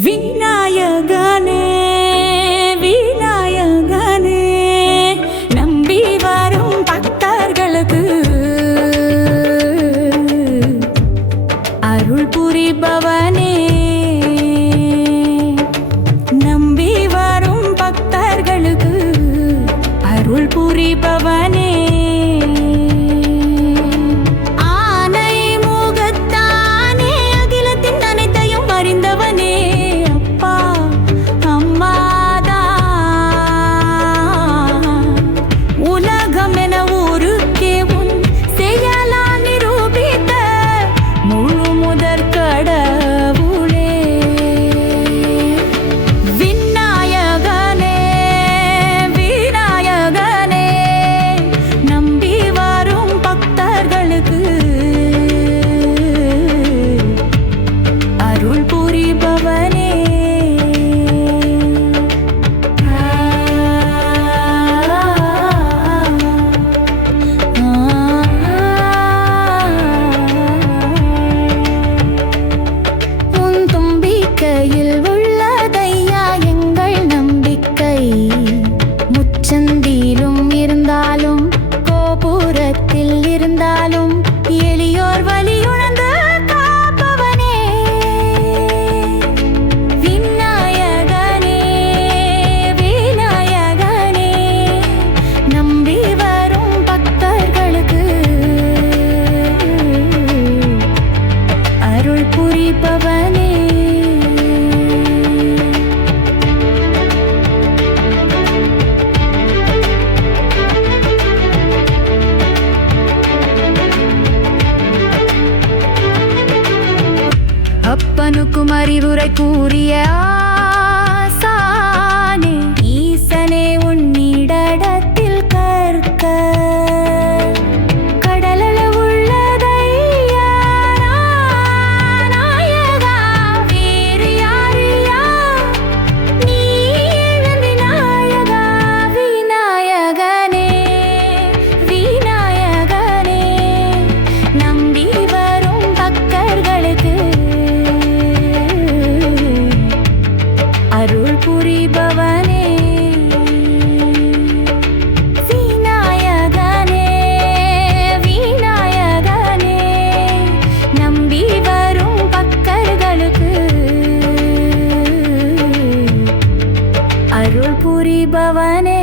விநாயகனே விநாயகனே நம்பி வரும் பக்தர்களுக்கு அருள் புரிபவனே. நம்பி வரும் பக்தர்களுக்கு அருள் புரிபவன். you. அப்பனுக்கும் அறிவுரை கூறிய அருள் புரிபவனே. விநாயகனே விநாயகனே நம்பி வரும் பக்தர்களுக்கு அருள் புரிபவனே.